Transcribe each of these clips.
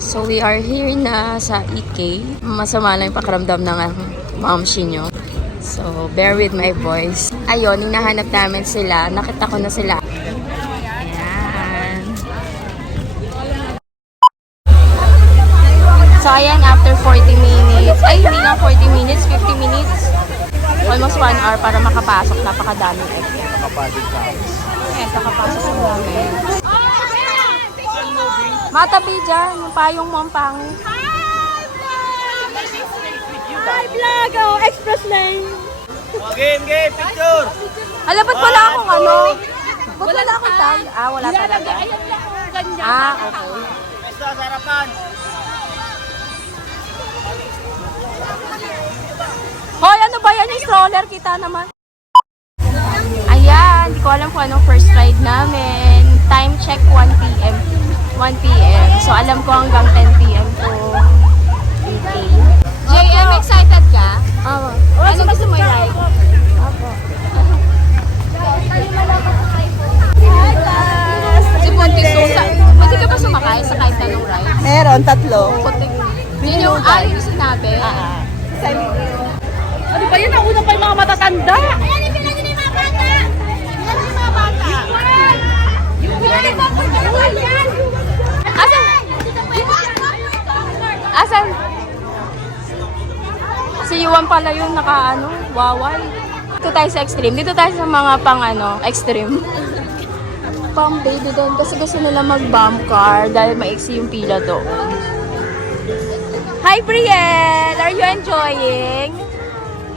So we are here na sa EK. Masama lang yung pakiramdam ng mamshi nyo. So bear with my voice. Ayun, hinahanap namin sila. Nakita ko na sila. Ayan. So ayan, after 40 minutes. Ay, hindi na 40 minutes, 50 minutes. Almost 1 hour para makapasok. Napakadaming extra. Nakapadid ka. Yes, nakapasok sa namin. Matabi dyan, yung payong mo ang pangit. Hi vlog! Oh, express lane! Game, picture! Ala, ba't wala akong ano? Ba't wala akong tag? Ah, wala talaga. Ayan lang, oh, ganyan. Ah, okay. Basta sa harapan. Hoy, ano ba yan? Yung stroller, kita naman. Ayan, hindi ko alam kung anong first ride namin. Time check 1 p.m. 1 p.m. So, alam ko hanggang 10 p.m. to EK. JM, excited ka? Oo. Ano gusto mo i-ride? Opo. Si Punti Sosa. Pwede ka ba sumakay sa kahit anong ride? Meron, 3. Yun yung yung sinabi. Ano ba yun? Nauna pa yung mga matatanda! Ayan, ipila din yung mga bata! Ilan yung mga bata? Yung Asan? Asan? Si Yuan pala yun, waway. Dito tayo sa extreme. Dito tayo sa mga extreme. Pang baby doon kasi gusto nila mag-bump car dahil maiksi yung pila doon. Hi, Brielle! Are you enjoying?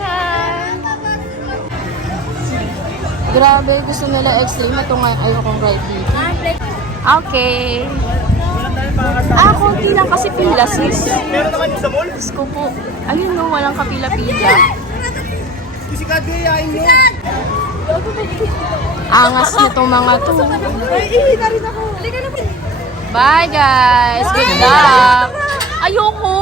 Hi! Grabe, gusto nila extreme. Ito nga, ayokong ride dito. Okay. Konti lang kasi pila, sis. Meron naman yung sa mall? Diyos ko po. Ayun no, walang kapila-pila. Si Kadri, yain mo. Angas nitong mga to. Ay, ihi na rin ako! Bye, guys! Good luck! Ayoko!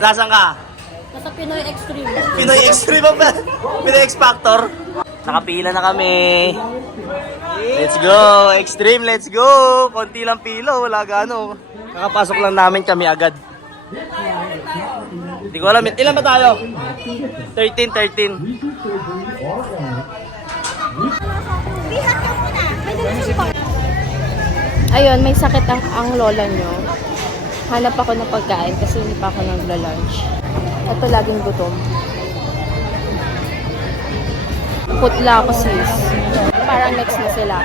Nasaan ka? Nasa Pinoy Extreme. Pinoy Extreme ba? Pinoy X Factor? Nakapila na kami. Let's go! Extreme, let's go! Konti lang pila, wala gano. Nakapasok lang namin kami agad. Hindi ko alam. Ilan ba tayo? 13. Ayun, may sakit ang lola nyo. Hanap ako ng pagkain kasi hindi pa ako nagla-lunch. Ito laging gutom. Putla ako, sis. Parang next na sila.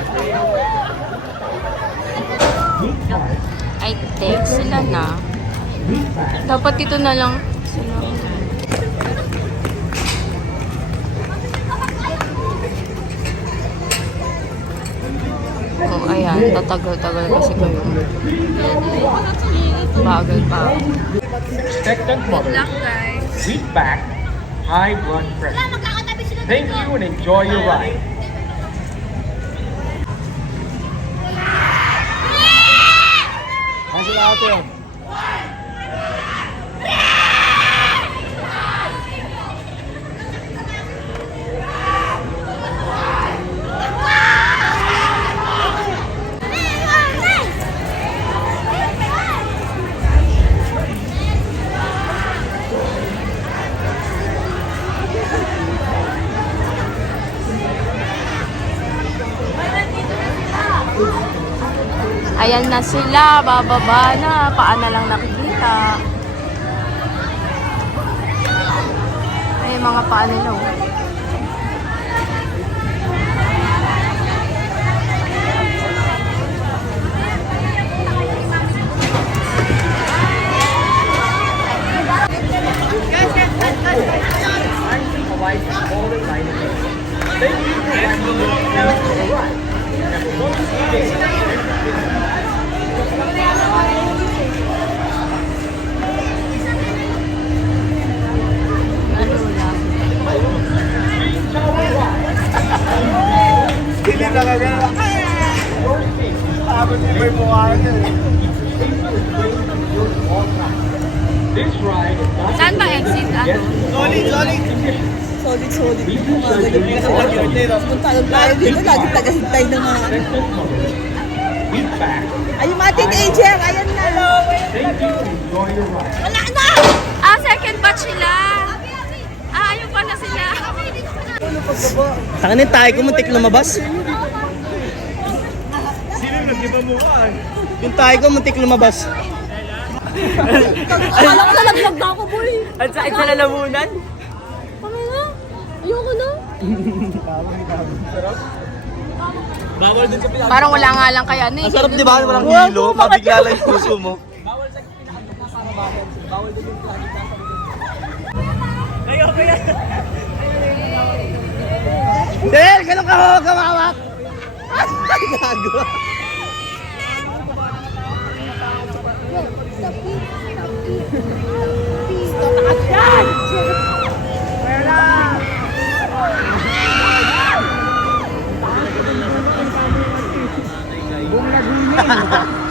I think sila na. Dapat dito na lang sila. Oh, ayan. Tatagal-tagal kasi kayo. Bagal pa. Expectant mother, weak back, high blood pressure. Thank you and enjoy your ride. Kasi ate. Ayan na sila, bababa na. Paan na lang nakikita. Ay, mga paa nila. Oh. Hindi talaga. Tapos may mukha na. This ride is not Saan ba exit? Solid. Solid. Mga ganyan. Punta lang tayo dito. Lagi taga-hintay ng mga Sit back. Ay, yung mga teenager, ayan na. Thank you and enjoy your ride. Wala na! Second batch sila. Ayun pala sila. Tangan yung tayo ko, muntik lumabas. Sino yung nag-iba mo ka? Yung tayo ko, muntik lumabas. Akala ko nalaglag na ako, boy. Ang sakit sa lalamunan. Kami na. Ayoko na. Bawal din sa pinag... Parang wala nga lang kaya Ang sarap di ba? Walang hilo, mabigla lang yung puso mo. Del, ganun ka ho, kamawak! Ay, gago!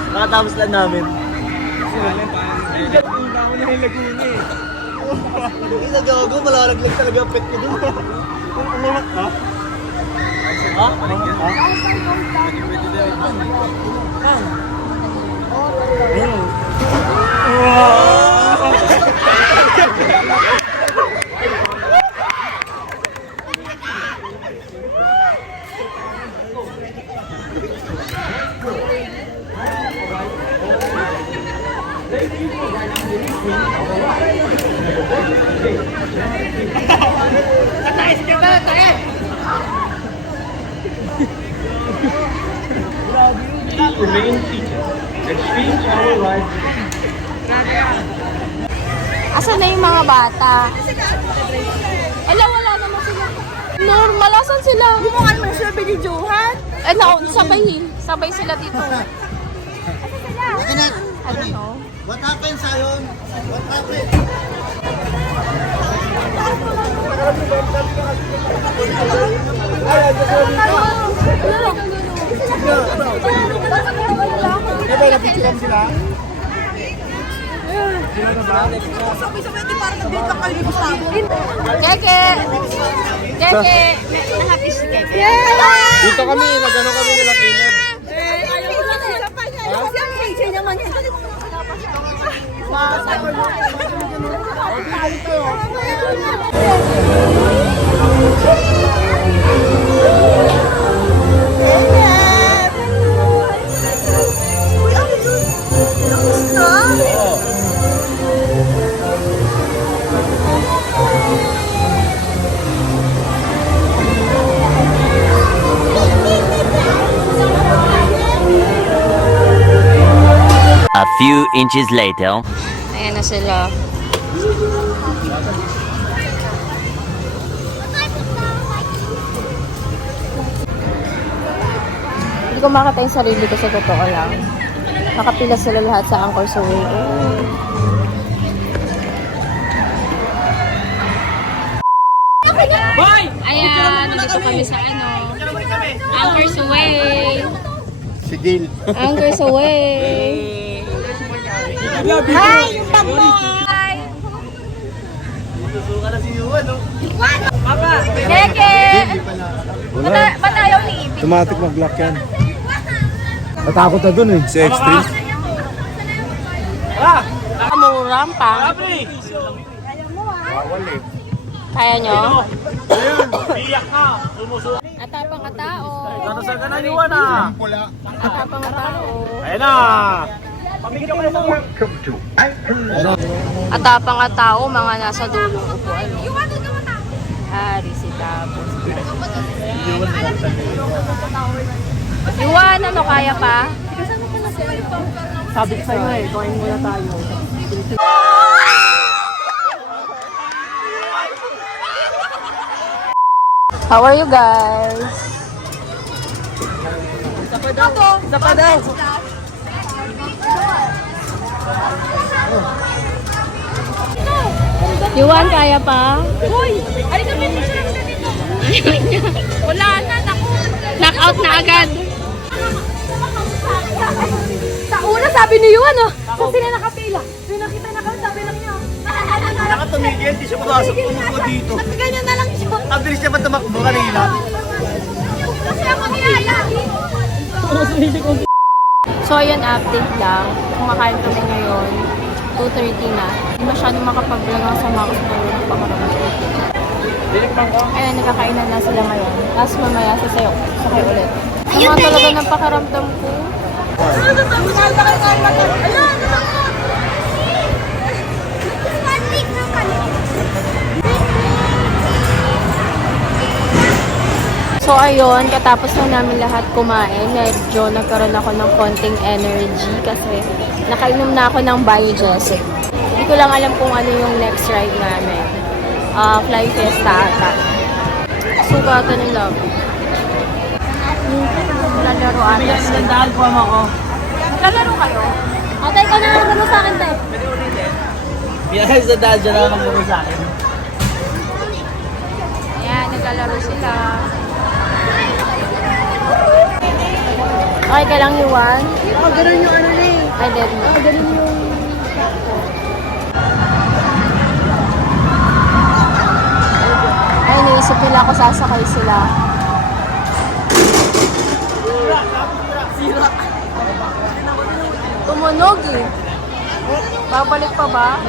Nakatapos lang namin. Hindi na gago, malalaglag talaga ang pet ko dun. Umunok ka? Ha? Please remain seated. Exchange our ride. Asan na yung mga bata? Wala naman sila. Normal, asan sila? Hindi mo kayo sure binidyohan? Sabay sila dito. I don't know. What happened, Sayon? What happened? Sabi-sabi, di parang nag-date lang kayo dito sa amin. Keke! Happy si Keke. Dito kami, nagano kami nila Caleb. Ayaw ko lang isa pa niya. Kasi ang KJ naman yan. A few inches later. Ayan na sila. Hindi ko makita yung sarili ko sa totoo lang. Nakapila sila lahat sa Anchor Way. Ayan, nandito kami sa Anchor Way. Si Jill. Anchor Way. Hi, yung bag mo. Susuka na si Yuan, no? Keke! Ba't ayaw ni Ibig? Automatic mag-lock yan. Natakot na dun eh, sa extreme. Kamuram pa. Kaya nyo? Atapang katao. Saan ka na, Yuan, ah? Atapang katao. Ayun na! Atapang katao, mga nasa dulong upuan. Hari si Tapos. Iwan, ano kaya pa? Sabi ko sa'yo eh, kain muna tayo. How are you guys? Isa pa daw. Iwan, kaya pa? Uy! Ay, kami siya. Wala na, knock-out na agad. Sa una, sabi ni Yuan, oh. Kung sila nakapila. Yung nakita na kami, sabi lang niya. Nakatumigil, di siya pumasok tumuko dito. At ganyan na lang siya. Ang bilis niya ba tumakbo kanina? Kasi ako niyaya. So, ayan, update lang. Kumakain kami ngayon. 2:30 na. Hindi masyadong makapag-vlog sa mga customer ng pakaramdam. Ayan, nagkakainan na sila ngayon. Tapos mamaya sasayo. Sakay ulit. Sama talaga ng pakaramdam ko. So ayun, katapos na namin lahat kumain, medyo nagkaroon ako ng konting energy kasi nakainom na ako ng Biogesic. Hindi ko lang alam kung ano yung next ride namin. Fly Fiesta ata. Sugatan nila. Lalaro ata. Gandaan po ako. Lalaro kayo? Atay ka na naman sa akin, tay. Yes, gandaan dyan na naman sa akin. Ayan, naglalaro sila. Okay ka lang, Yuan? Ganun yung ano na eh. I did not. Ganun yung... Ay, naisip nila ako sasakay sila. Tumunog eh. Babalik pa ba?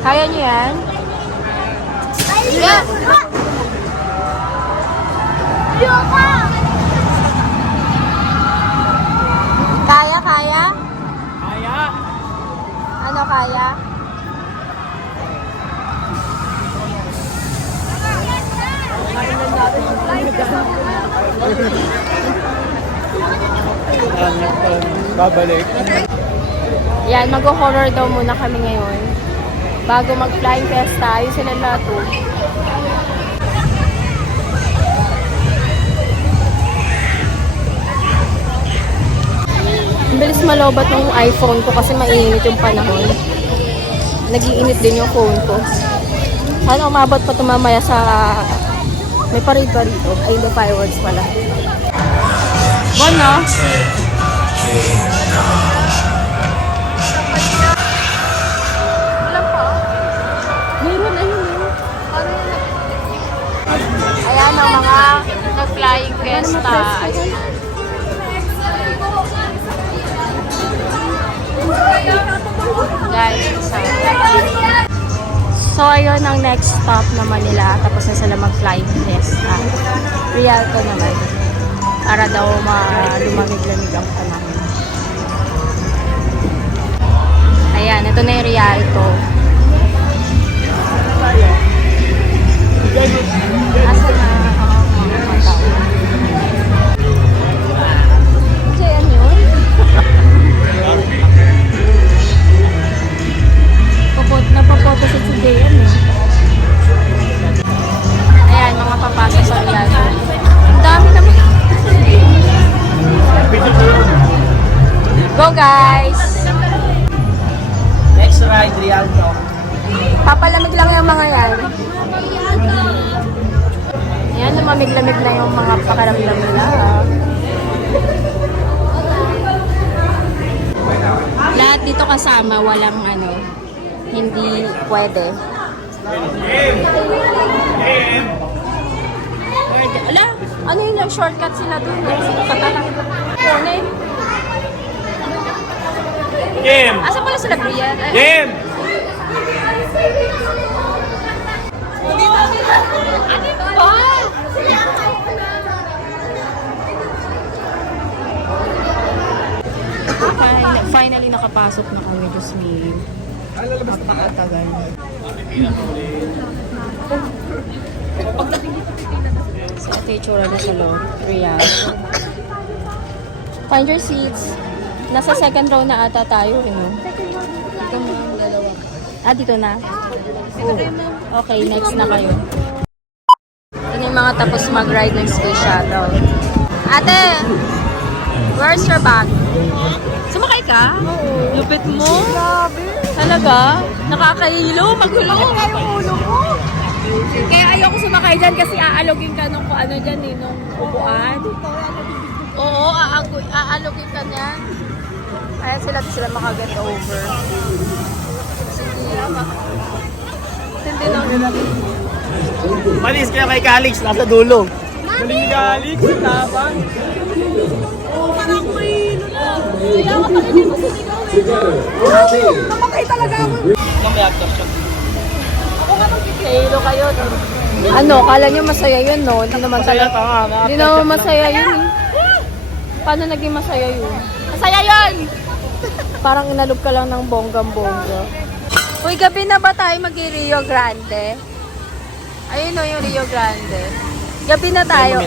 Kaya niyo yan? Yeah. Kaya, kaya? Kaya! Ano kaya? Babalik. Yan, mag-horror daw muna kami ngayon. Bago mag-flying fiesta, ayun sila lahat oh. Ang bilis malobat ng iPhone ko kasi mainit yung panahon. Nag-iinit din yung phone ko. Sana umabot pa tumamaya sa... May parade ba rito? Ay, the fireworks pala. Bon, no? Wala pa. Meron, ayun. Ayan ang mga nag-flying fiesta. Ayun. Guys, so ayun ang next stop naman nila. Tapos na sila mag-flying fiesta. Rialto naman. Para daw lumamig-lamig ang panahon. Ayan, ito na yung Rialto. Asa na mga tao? Kasi ano yun? Napapoto sa Judean eh. Ayan, mga papasok sa Rialto. Ang dami naman. Go guys! Next ride, Rialto. Papalamig lang yung mga yan. Ayan, lumamig-lamig na yung mga pakaramdam nila. Lahat dito kasama, walang ano, hindi pwede. Ala, ano yun yung shortcut sila dun? Kunin. Kim! Asa pala sila, Brian? Kim! Finally nakapasok na kami, Diyos me. Napakatagal. So, ito yung tsura na sa loob. Real. Find your seats. Nasa second row na ata tayo, no? Dito mo ang dalawa. Ah, dito na? Okay, next na kayo. Ito na yung mga tapos mag-ride ng space shuttle. Ate! Where's your bag? Sumakay ka? Oo. Lupit mo? Grabe. Talaga? Nakakahilo? Magulo? Nakakaya yung ulo mo. Kaya ayoko sumakay dyan kasi aalogin ka nung ano dyan eh, nung upuan. Oo, aalogin ka niyan. Kaya sila makaget over. Hindi na. Malis kaya kay Calix, nasa dulo. Galing ni Alex, tapang. Parang may kaya ako pala hindi mo sinigaw eh. Namatay talaga ako. Halo kayo, no? Ano, kala nyo masaya yun, no? Hindi naman talaga. Hindi naman masaya yun, eh. Paano naging masaya yun? Masaya yun! Parang inalog ka lang ng bonggang-bongga. Uy, gabi na ba tayo mag-Rio Grande? Ayun, no, yung Rio Grande. Gabi na tayo.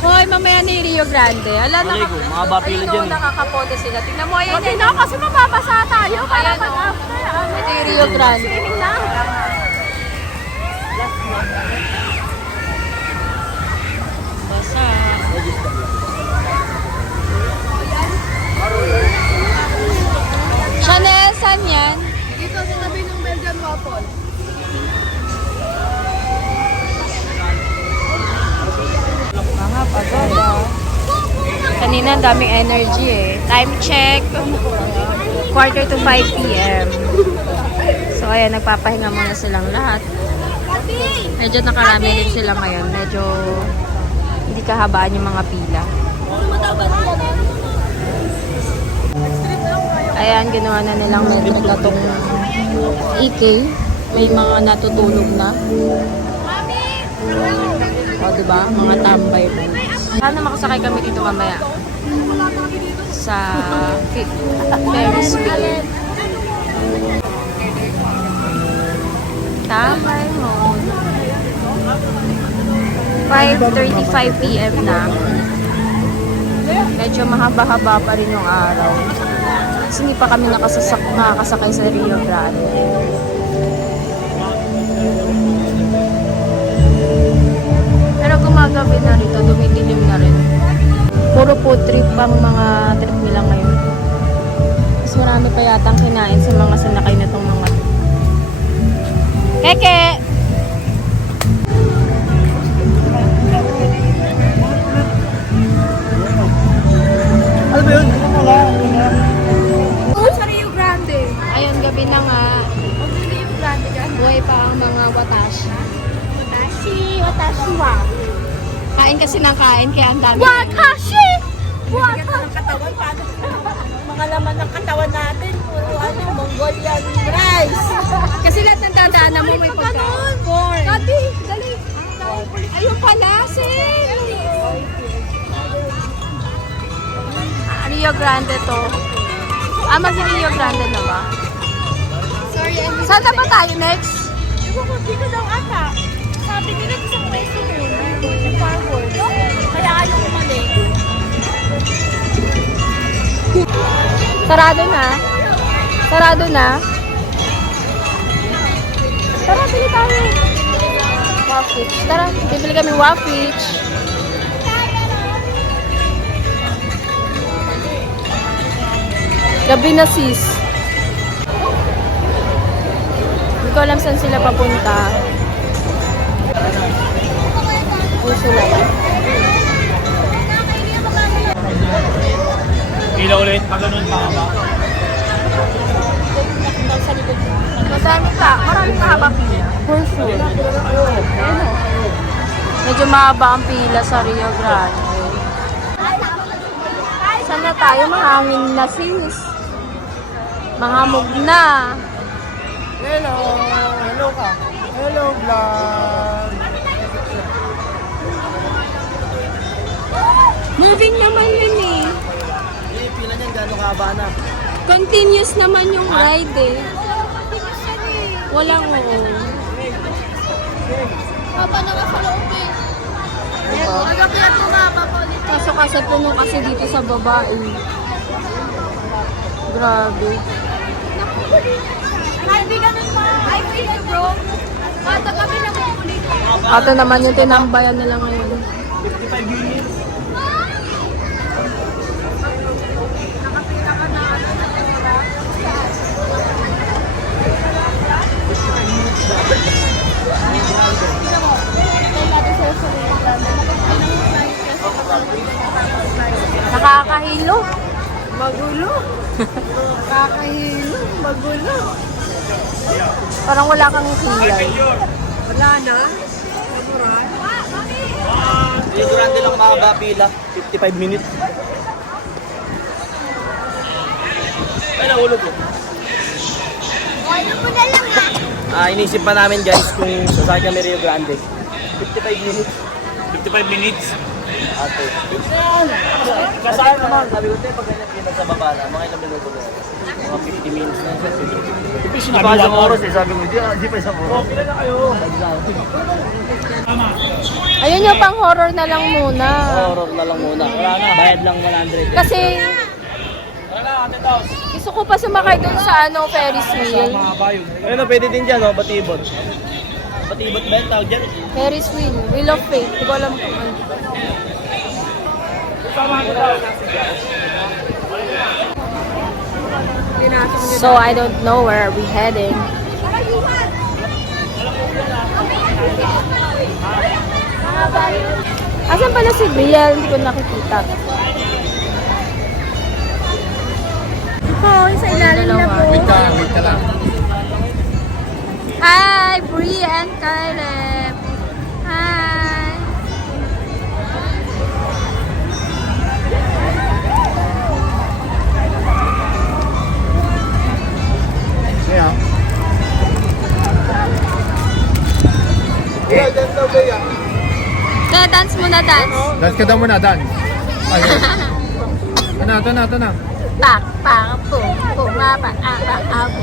Hoy, mamaya na yung Rio Grande. Ala, mahaba pila dyan, eh. nakakapote sila. Tingnan mo, ayan. Kasi na, kasi mababasa tayo. Para Ayan, pag oh. after. Ito yung Rio Grande. Swimming na. Basa. Chanel, saan yan? Dito sa tabi ng Belgian waffle. Mga pagoda. Kanina ang daming energy eh. Time check. 4:45 p.m. So ayan, nagpapahinga muna silang lahat. Medyo nakarami din sila ngayon. Medyo hindi kahabaan yung mga pila. Ayan, ginawa na nilang medyo tatong EK. May mga natutulog na. O, diba? Mga tambay mo. Sana makasakay kami dito mamaya. Sa Ferris wheel. Tambay mo. 5:35 p.m. na. Medyo mahaba-haba pa rin yung araw. Kasi hindi pa kami nakakasakay sa Rio Grande. Pero gumagabi na rito, dumidilim na rin. Puro food trip ang mga trip nila ngayon. Mas marami pa yatang kinain sa mga sanakay na itong mga Keke! Ano ba yun? Sa Rio Grande. Ayun, gabi na nga. Rio Grande ka. Buhay pa ang mga watashi. Watashi wa. Kain kasi ng kain, kaya ang dami. Watashi! Watashi! Katawan, paano? Mga laman ng katawan natin. Puro Mongolian rice. Kasi lahat ng dadaanan mo may pagkain. Corn. Dati, dali. Ayun pala, Sin! Rio Grande to. Mag-Rio Grande na ba? Sorry, Saan na ba tayo next? dito daw ata. Sabi nila sa pwesto mo, yung fireworks. Kaya ayaw umalik. Sarado na. Sarado na. Tara, bili tayo. Waffle. Tara, bibili kami waffle. Gabi na sis. Hindi ko alam saan sila papunta. Ayun sila. Pila ulit, pag ganun pa ba? Madami pa. Marami pa haba pila. For sure. Medyo mahaba ang pila sa Rio Grande. Saan na tayo? Mahangin na sis. Mahamog na. Hello! Hello ka! Hello, vlog! Moving naman yun eh. Pila niyan, gano'ng kahaba na? Continuous naman yung ride eh. Walang oo. Papa na nga sa loob eh. Magabi at umama po dito. Kaso kasi puno kasi dito sa baba eh. Grabe. Ay, di ganun pa. Ay, pwede bro. Bata kami na pupulit. Ito naman yung tinambayan nila ngayon. 55 units. Nakakahilo. Magulo. Nakakahilo. Magulo. Parang wala kang kilay. Wala na? Rio Grande lang mahaba pila. 55 minutes. Ay, nahulog ko. Ano mo na lang Inisip pa namin guys kung sasakay kami Rio Grande. 55 minutes. 55 minutes. Ate. Kasaya naman. Sabi ko, pag ganyan kita sa baba na, mga ilang minuto na. Mga 50 minutes na. 50. Di pa isang oras eh. Sabi ko, di pa isang oras. Okay na kayo. Ayun yung pang horror na lang muna. Horror na lang muna. Wala na. Bayad lang 100. Kasi gusto ko pa sumakay dun sa Ferris wheel. Ayun, pwede din dyan, no? Batibot. Batibot ba yung tawag dyan? Ferris wheel. Wheel of Fate. Hindi ko alam kung ano. So, I don't know where we heading. Asan pala si Brielle? Hindi ko nakikita. po, sa ilalim na po. Wait ka lang. Hi, Bri and Caleb. Hi. Yeah. Kaya dance muna, dance. Dance ka daw muna, dance. Ayun. Ito na. Pak, pak, pum, pumapa, apa, abu.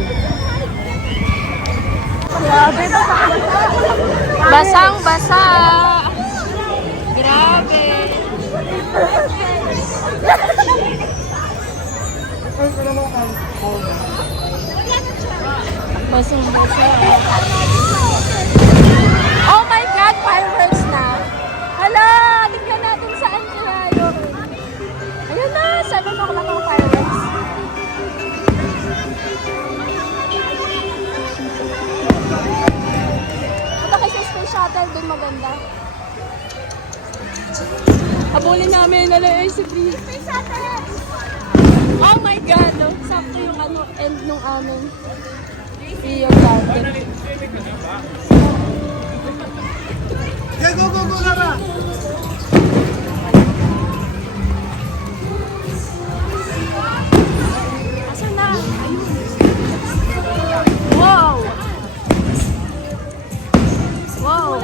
Basang-basa. Grabe. Basang-basa. Oh my God, fireworks na. Hala, tignan natin saan sila yun. Ayun na, 7 o'clock ang fireworks. Punta kayo sa space shuttle, doon maganda. Habulin namin, si Bri. Space shuttle! Oh my God, no? Sakto yung end nung amin. Rio Grande. Go, Lara! Asan na? Wow! Wow!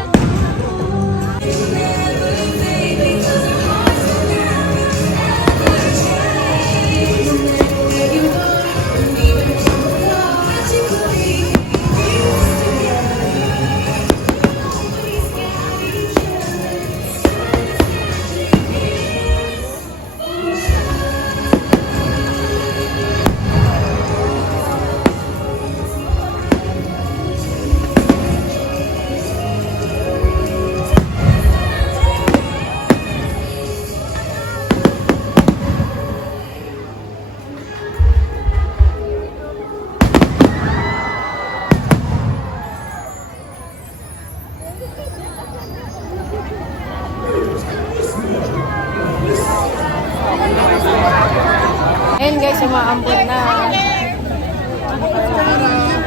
Ayun guys, umaambon na.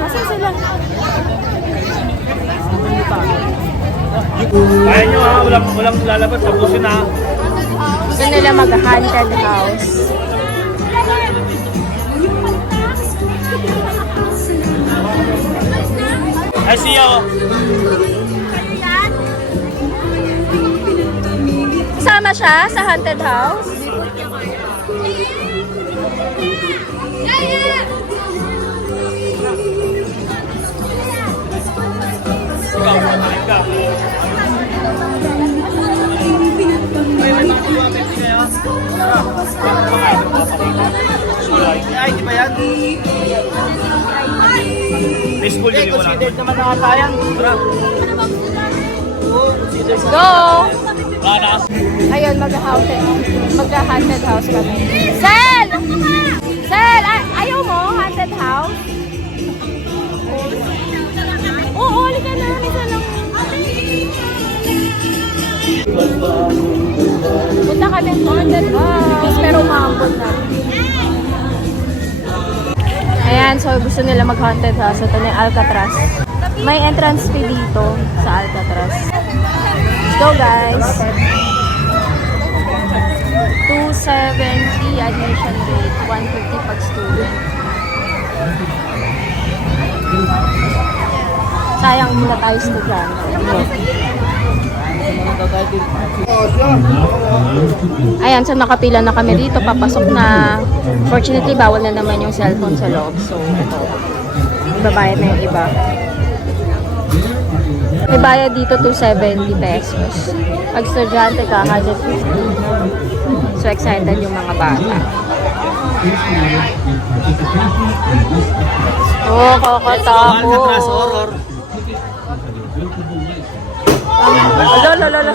Asan sila? Kaya nyo ha, walang lalabas. Tapusin na. Gusto nila mag-haunted house. Ay, siya oh. Kasama siya sa haunted house? Ay, di ba yan? Baseball yun wala. Considered naman nakatayan. Go! Wala. Ayun, mag-haunted house kami. Sel! Sel! Ayaw mo? Haunted house? Oo, halika na. Halika lang. Punta kami sa haunted house, pero umaambon na. Ayan, so gusto nila mag-haunted house. Ito na yung Alcatraz. May entrance fee dito sa Alcatraz. Let's go, guys! 270 admission rate, 150 pag student. Sayang muna tayo estudyante. Ayan, so nakapila na kami dito, papasok na. Fortunately, bawal na naman yung cellphone sa loob. So, ito. Ibabayad na yung iba. May bayad dito 270 pesos. Pag estudyante ka, 150. So, excited yung mga bata. Oh, Atras kakatako. horror. Lolo.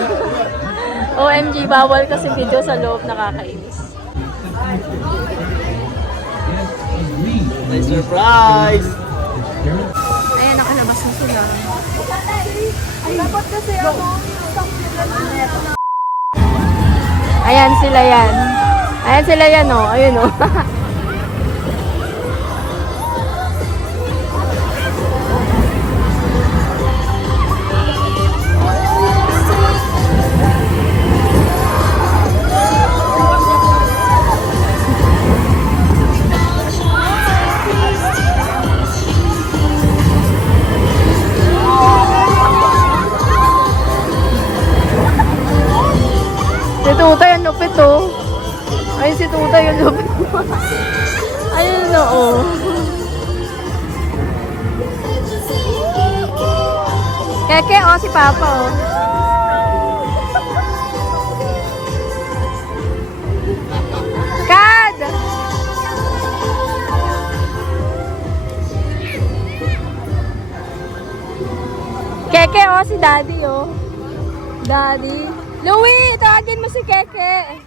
OMG, bawal kasi video sa loob, nakakainis. Nice surprise! Ayan, nakalabas na sila. Ayan sila yan. Ayan sila yan, oh. Ayun, oh. Si Tutay, ang lupit, oh. Ay, si Tutay, ang lupit. Ayun, oh. Keke, oh, si Papa, oh. Kad! Keke, oh, si Daddy, oh. Daddy. Louie, tawagin mo si Keke.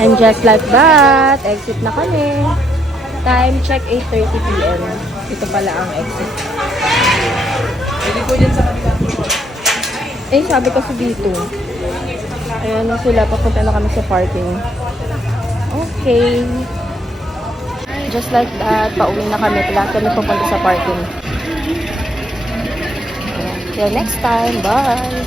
And just like that, exit na kami. Time check 8:30 PM. Ito pala ang exit. Eh, sabi kasi dito. Ayan na sila, papunta na kami sa parking. Okay. Just like that, pauwi na kami. Kailangan kami pupunta sa parking. Till next time. Bye!